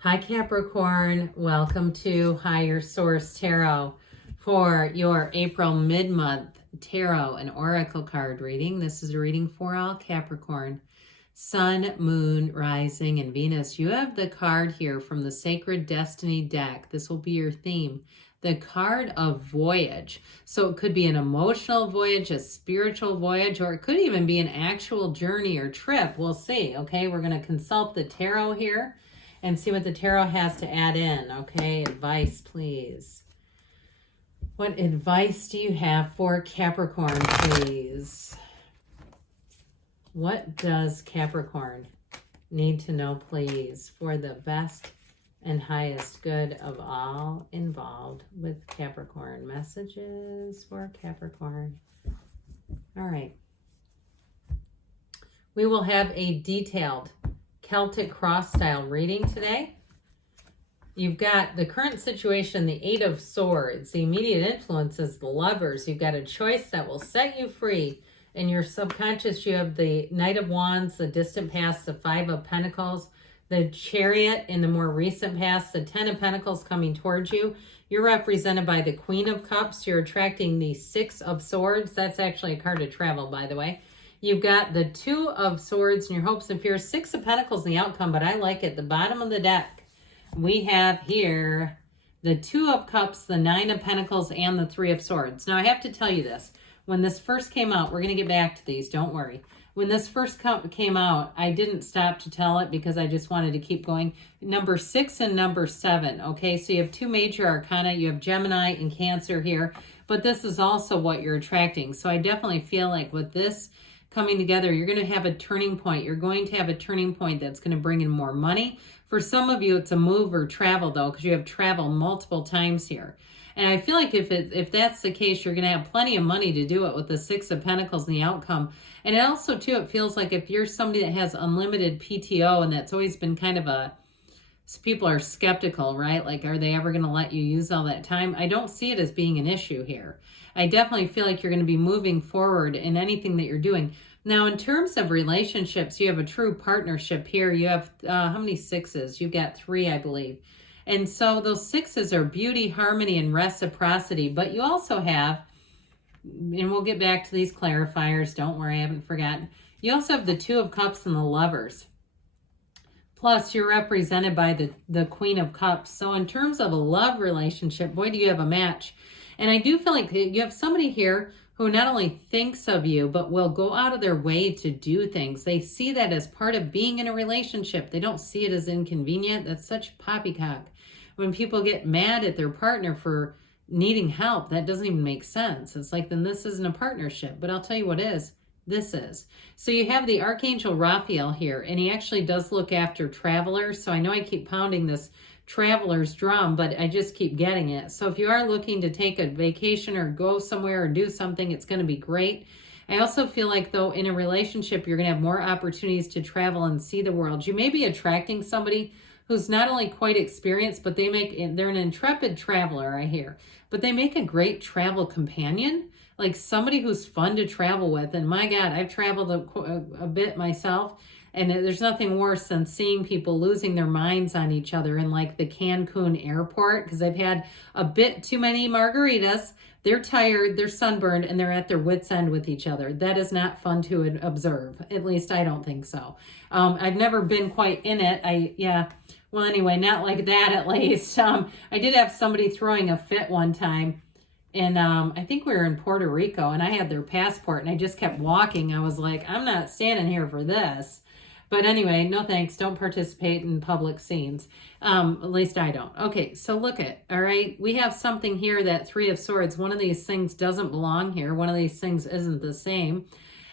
Hi Capricorn, welcome to Higher Source Tarot for your April mid-month tarot and oracle card reading. This is a reading for all Capricorn, Sun, Moon, Rising, and Venus. You have the card here from the Sacred Destiny deck. This will be your theme. The card of voyage. So it could be an emotional voyage, a spiritual voyage, or it could even be an actual journey or trip. We'll see. Okay, we're going to consult the tarot here and see what the tarot has to add in. Okay, advice, please. What advice do you have for Capricorn, please? What does Capricorn need to know, please, for the best and highest good of all involved with Capricorn? Messages for Capricorn. All right. We will have a detailed Celtic cross style reading today. You've got the current situation, the Eight of Swords. The immediate influence is the Lovers. You've got a choice that will set you free. In your subconscious, you have the Knight of Wands, the distant past, the Five of Pentacles, the Chariot in the more recent past, the Ten of Pentacles coming towards you. You're represented by the Queen of Cups. You're attracting the Six of Swords. That's actually a card of travel, by the way. You've got the Two of Swords and your hopes and fears, Six of Pentacles in the outcome, but I like it. The bottom of the deck, we have here the Two of Cups, the Nine of Pentacles, and the Three of Swords. Now, I have to tell you this. When this first came out, we're going to get back to these, don't worry. When this first came out, I didn't stop to tell it because I just wanted to keep going. Number 6 and number 7, okay? So you have two major arcana. You have Gemini and Cancer here, but this is also what you're attracting. So I definitely feel like with this coming together, you're going to have a turning point. You're going to have a turning point that's going to bring in more money. For some of you, it's a move or travel, though, because you have traveled multiple times here. And I feel like if that's the case, you're going to have plenty of money to do it with the Six of Pentacles and the outcome. And also, too, it feels like if you're somebody that has unlimited PTO, and that's always been kind of a, people are skeptical, right? Like, are they ever going to let you use all that time? I don't see it as being an issue here. I definitely feel like you're going to be moving forward in anything that you're doing. Now, in terms of relationships, you have a true partnership here. You have, how many sixes? You've got 3, I believe. And so those 6s are beauty, harmony, and reciprocity. But you also have, and we'll get back to these clarifiers. Don't worry, I haven't forgotten. You also have the Two of Cups and the Lovers. Plus, you're represented by the Queen of Cups. So in terms of a love relationship, boy, do you have a match. And I do feel like you have somebody here who not only thinks of you, but will go out of their way to do things. They see that as part of being in a relationship. They don't see it as inconvenient. That's such poppycock. When people get mad at their partner for needing help, that doesn't even make sense. It's like, then this isn't a partnership. But I'll tell you what is. This is. So you have the Archangel Raphael here, and he actually does look after travelers. So I know I keep pounding this traveler's drum, but I just keep getting it. So if you are looking to take a vacation or go somewhere or do something, it's going to be great. I also feel like, though, in a relationship, you're going to have more opportunities to travel and see the world. You may be attracting somebody who's not only quite experienced, but they're an intrepid traveler, I hear, but they make a great travel companion, like somebody who's fun to travel with. And my God, I've traveled a bit myself, and there's nothing worse than seeing people losing their minds on each other in like the Cancun airport, because they've had a bit too many margaritas. They're tired, they're sunburned, and they're at their wits' end with each other. That is not fun to observe. At least I don't think so. I've never been quite in it. Well, anyway, not like that at least. I did have somebody throwing a fit one time. And I think we were in Puerto Rico, and I had their passport, and I just kept walking. I was like, I'm not standing here for this. But anyway, no thanks. Don't participate in public scenes. At least I don't. Okay, so look at, all right, we have something here, that Three of Swords. One of these things doesn't belong here. One of these things isn't the same.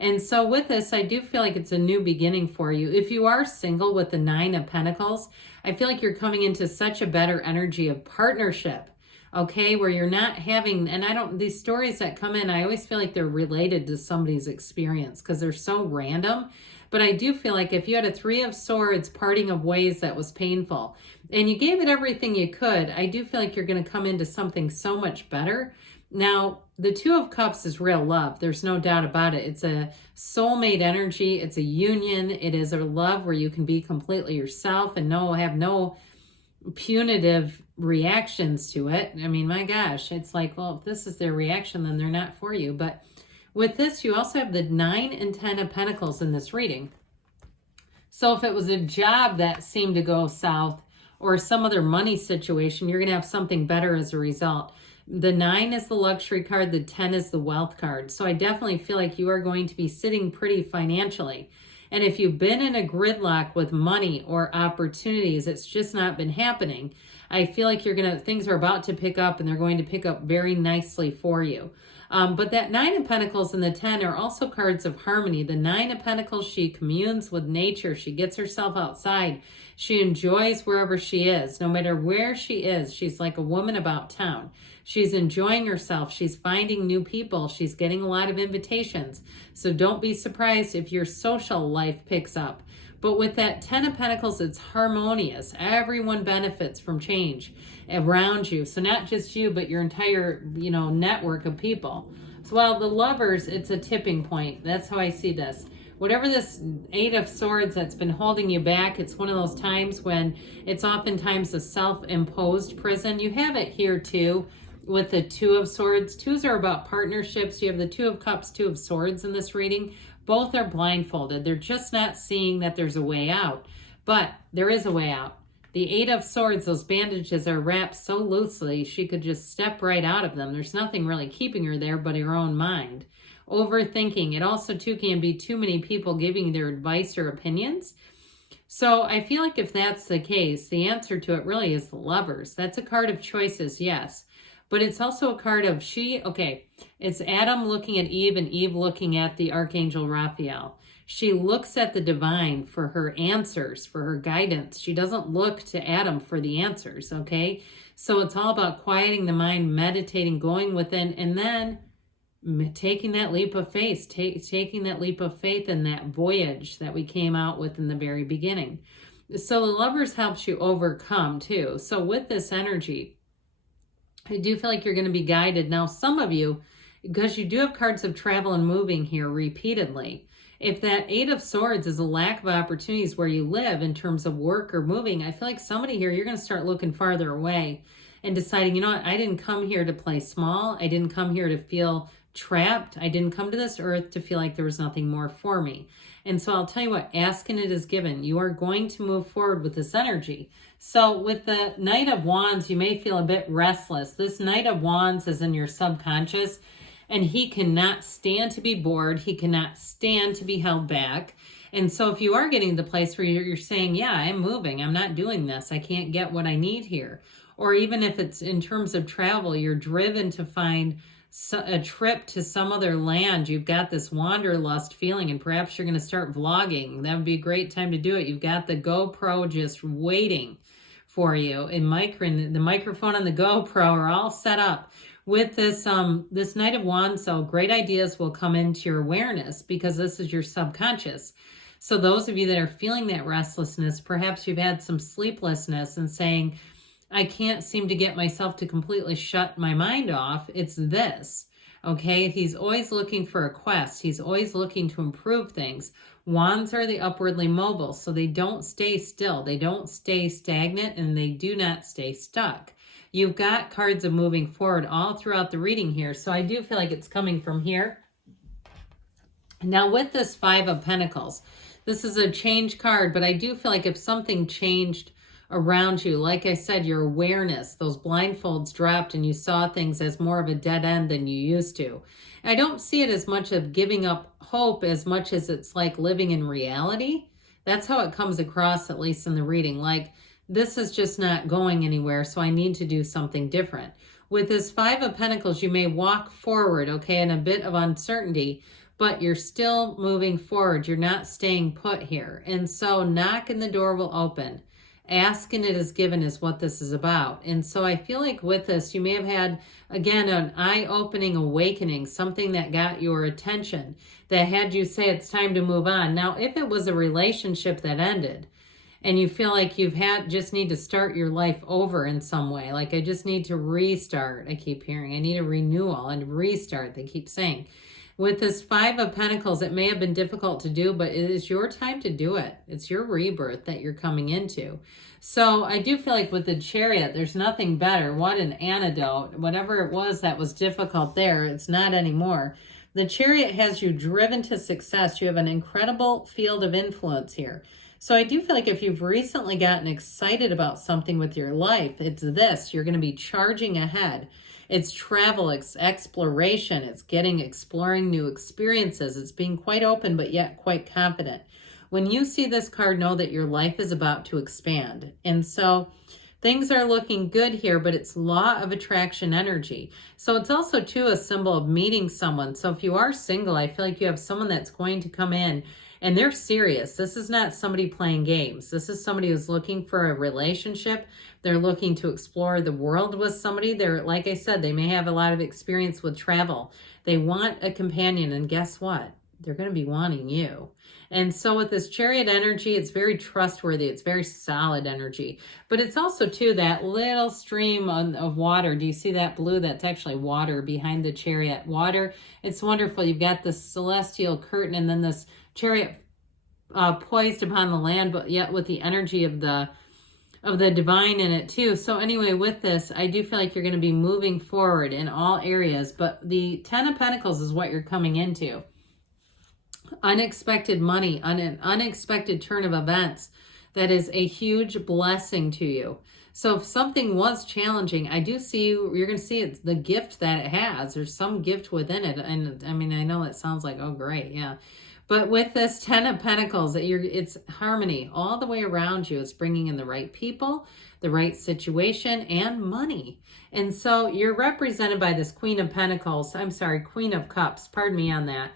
And so with this, I do feel like it's a new beginning for you. If you are single with the Nine of Pentacles, I feel like you're coming into such a better energy of partnership. Okay, where you're not having, and these stories that come in, I always feel like they're related to somebody's experience because they're so random. But I do feel like if you had a Three of Swords parting of ways that was painful, and you gave it everything you could, I do feel like you're going to come into something so much better. Now, the Two of Cups is real love. There's no doubt about it. It's a soulmate energy. It's a union. It is a love where you can be completely yourself and have no punitive reactions to it. I mean, my gosh, it's like, well, if this is their reaction, then they're not for you. But with this, you also have the 9 and 10 of Pentacles in this reading. So if it was a job that seemed to go south or some other money situation, you're going to have something better as a result. The 9 is the luxury card. The 10 is the wealth card. So I definitely feel like you are going to be sitting pretty financially. And if you've been in a gridlock with money or opportunities, it's just not been happening. I feel like things are about to pick up, and they're going to pick up very nicely for you. But that 9 of Pentacles and the 10 are also cards of harmony. The 9 of Pentacles, she communes with nature. She gets herself outside. She enjoys wherever she is. No matter where she is, she's like a woman about town. She's enjoying herself. She's finding new people. She's getting a lot of invitations. So don't be surprised if your social life picks up. But with that 10 of Pentacles, it's harmonious. Everyone benefits from change around you. So not just you, but your entire, network of people. So while the Lovers, it's a tipping point. That's how I see this. Whatever this 8 of Swords that's been holding you back, it's one of those times when it's oftentimes a self-imposed prison. You have it here too with the 2 of Swords. 2s are about partnerships. You have the 2 of Cups, 2 of Swords in this reading. Both are blindfolded. They're just not seeing that there's a way out. But there is a way out. The 8 of Swords, those bandages are wrapped so loosely, she could just step right out of them. There's nothing really keeping her there but her own mind. Overthinking. It also, too, can be too many people giving their advice or opinions. So I feel like if that's the case, the answer to it really is the Lovers. That's a card of choices, yes. But it's also a card of it's Adam looking at Eve and Eve looking at the Archangel Raphael. She looks at the divine for her answers, for her guidance. She doesn't look to Adam for the answers, okay? So it's all about quieting the mind, meditating, going within, and then taking that leap of faith, taking that leap of faith in that voyage that we came out with in the very beginning. So the Lovers helps you overcome too. So with this energy, I do feel like you're going to be guided. Now, some of you, because you do have cards of travel and moving here repeatedly, if that 8 of Swords is a lack of opportunities where you live in terms of work or moving, I feel like somebody here, you're going to start looking farther away and deciding, you know what, I didn't come here to play small. I didn't come here to feel trapped. I didn't come to this earth to feel like there was nothing more for me. And so I'll tell you what, ask and it is given. You are going to move forward with this energy. So with the Knight of Wands, you may feel a bit restless. This Knight of Wands is in your subconscious, and he cannot stand to be bored. He cannot stand to be held back. And so if you are getting to the place where you're saying, yeah, I'm moving, I'm not doing this, I can't get what I need here. Or even if it's in terms of travel, you're driven to find a trip to some other land. You've got this wanderlust feeling, and perhaps you're going to start vlogging. That would be a great time to do it. You've got the GoPro just waiting for you. And the microphone and the GoPro are all set up. With this this Knight of Wands, so great ideas will come into your awareness because this is your subconscious. So those of you that are feeling that restlessness, perhaps you've had some sleeplessness and saying, I can't seem to get myself to completely shut my mind off. It's this, okay? He's always looking for a quest. He's always looking to improve things. Wands are the upwardly mobile, so they don't stay still. They don't stay stagnant, and they do not stay stuck. You've got cards of moving forward all throughout the reading here, so I do feel like it's coming from here. Now with this 5 of Pentacles, this is a change card, but I do feel like if something changed around you, like I said, your awareness, those blindfolds dropped and you saw things as more of a dead end than you used to. I don't see it as much of giving up hope as much as it's like living in reality. That's how it comes across, at least in the reading. Like, this is just not going anywhere, so I need to do something different. With this 5 of Pentacles, you may walk forward, okay, in a bit of uncertainty, but you're still moving forward. You're not staying put here. And so knock and the door will open. Ask and it is given is what this is about. And so I feel like with this, you may have had, again, an eye-opening awakening, something that got your attention, that had you say it's time to move on. Now, if it was a relationship that ended and you feel like just need to start your life over in some way, like I just need to restart, I keep hearing, I need a renewal and restart, they keep saying. With this Five of Pentacles, it may have been difficult to do, but it is your time to do it. It's your rebirth that you're coming into. So I do feel like with the Chariot, there's nothing better. What an antidote. Whatever it was that was difficult there, it's not anymore. The Chariot has you driven to success. You have an incredible field of influence here. So I do feel like if you've recently gotten excited about something with your life, it's this. You're going to be charging ahead. It's travel, it's exploration, it's exploring new experiences. It's being quite open, but yet quite confident. When you see this card, know that your life is about to expand. And so things are looking good here, but it's law of attraction energy. So it's also, too, a symbol of meeting someone. So if you are single, I feel like you have someone that's going to come in and they're serious. This is not somebody playing games. This is somebody who's looking for a relationship. They're looking to explore the world with somebody. They're, like I said, they may have a lot of experience with travel. They want a companion, and guess what? They're going to be wanting you. And so with this Chariot energy, it's very trustworthy. It's very solid energy. But it's also, too, that little stream of water. Do you see that blue? That's actually water behind the Chariot. Water, it's wonderful. You've got this celestial curtain and then this Chariot poised upon the land, but yet with the energy of the divine in it too. So anyway, with this, I do feel like you're going to be moving forward in all areas, but the Ten of Pentacles is what you're coming into. Unexpected money, an unexpected turn of events that is a huge blessing to you. So if something was challenging, I do see you're going to see it's the gift that it has. There's some gift within it. And I mean, I know that sounds like, oh, great. Yeah. But with this Ten of Pentacles, it's harmony all the way around you. It's bringing in the right people, the right situation, and money. And so you're represented by this Queen of Pentacles. I'm sorry, Queen of Cups. Pardon me on that.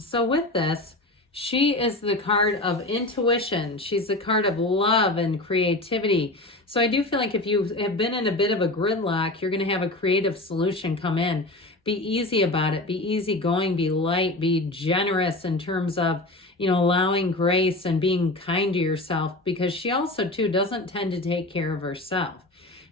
So with this, she is the card of intuition. She's the card of love and creativity. So I do feel like if you have been in a bit of a gridlock, you're going to have a creative solution come in. Be easy about it. Be easygoing. Be light. Be generous in terms of, allowing grace and being kind to yourself, because she also, too, doesn't tend to take care of herself.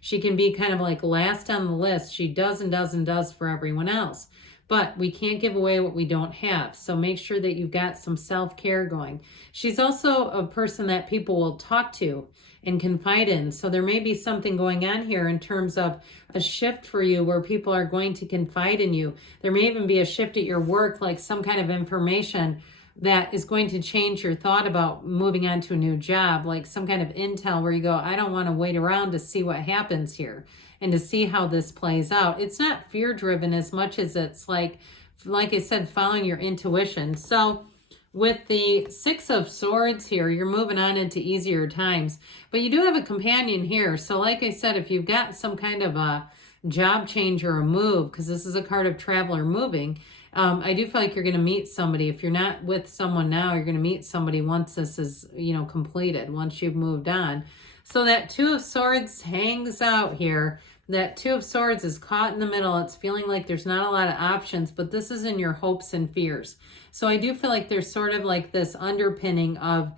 She can be kind of like last on the list. She does and does and does for everyone else. But we can't give away what we don't have. So make sure that you've got some self-care going. She's also a person that people will talk to and confide in. So there may be something going on here in terms of a shift for you where people are going to confide in you. There may even be a shift at your work, like some kind of information that is going to change your thought about moving on to a new job, like some kind of intel where you go, I don't want to wait around to see what happens here and to see how this plays out. It's not fear-driven as much as it's like I said, following your intuition. So with the Six of Swords here, you're moving on into easier times, but you do have a companion here. So like I said, if you've got some kind of a job change or a move, because this is a card of traveler moving, I do feel like you're going to meet somebody. If you're not with someone now, you're going to meet somebody once this is, completed, once you've moved on. So that Two of Swords hangs out here. That Two of Swords is caught in the middle. It's feeling like there's not a lot of options, but this is in your hopes and fears. So I do feel like there's sort of like this underpinning of,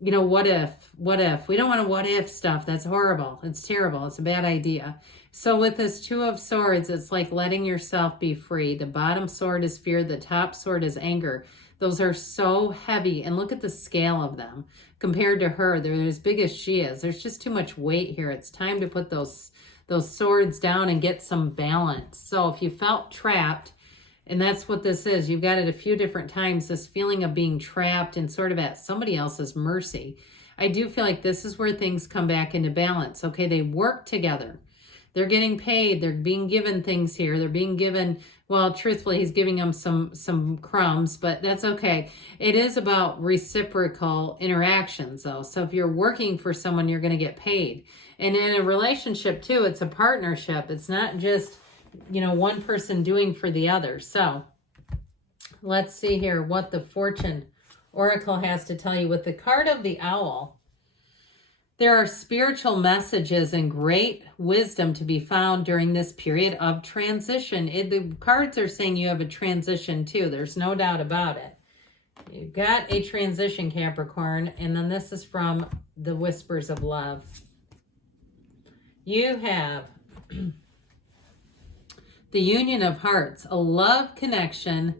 what if? We don't want to what if stuff. That's horrible. It's terrible. It's a bad idea. So with this Two of Swords, it's like letting yourself be free. The bottom sword is fear. The top sword is anger. Those are so heavy. And look at the scale of them compared to her. They're as big as she is. There's just too much weight here. It's time to put those swords down and get some balance. So if you felt trapped, and that's what this is, you've got it a few different times, this feeling of being trapped and sort of at somebody else's mercy. I do feel like this is where things come back into balance. Okay, they work together. They're getting paid. They're being given things here. They're being given, well, truthfully, he's giving them some crumbs, but that's okay. It is about reciprocal interactions, though. So if you're working for someone, you're going to get paid. And in a relationship, too, it's a partnership. It's not just, one person doing for the other. So let's see here what the Fortune Oracle has to tell you. With the card of the Owl, there are spiritual messages and great wisdom to be found during this period of transition. The cards are saying you have a transition too. There's no doubt about it. You've got a transition, Capricorn. And then this is from the Whispers of Love. You have The Union of Hearts, a love connection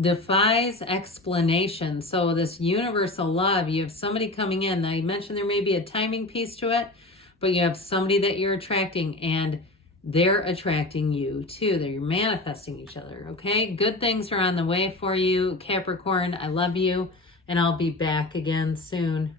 defies explanation. So this universal love, you have somebody coming in. Now you mentioned there may be a timing piece to it, but you have somebody that you're attracting and they're attracting you too. They're manifesting each other, okay? Good things are on the way for you, Capricorn. I love you, and I'll be back again soon.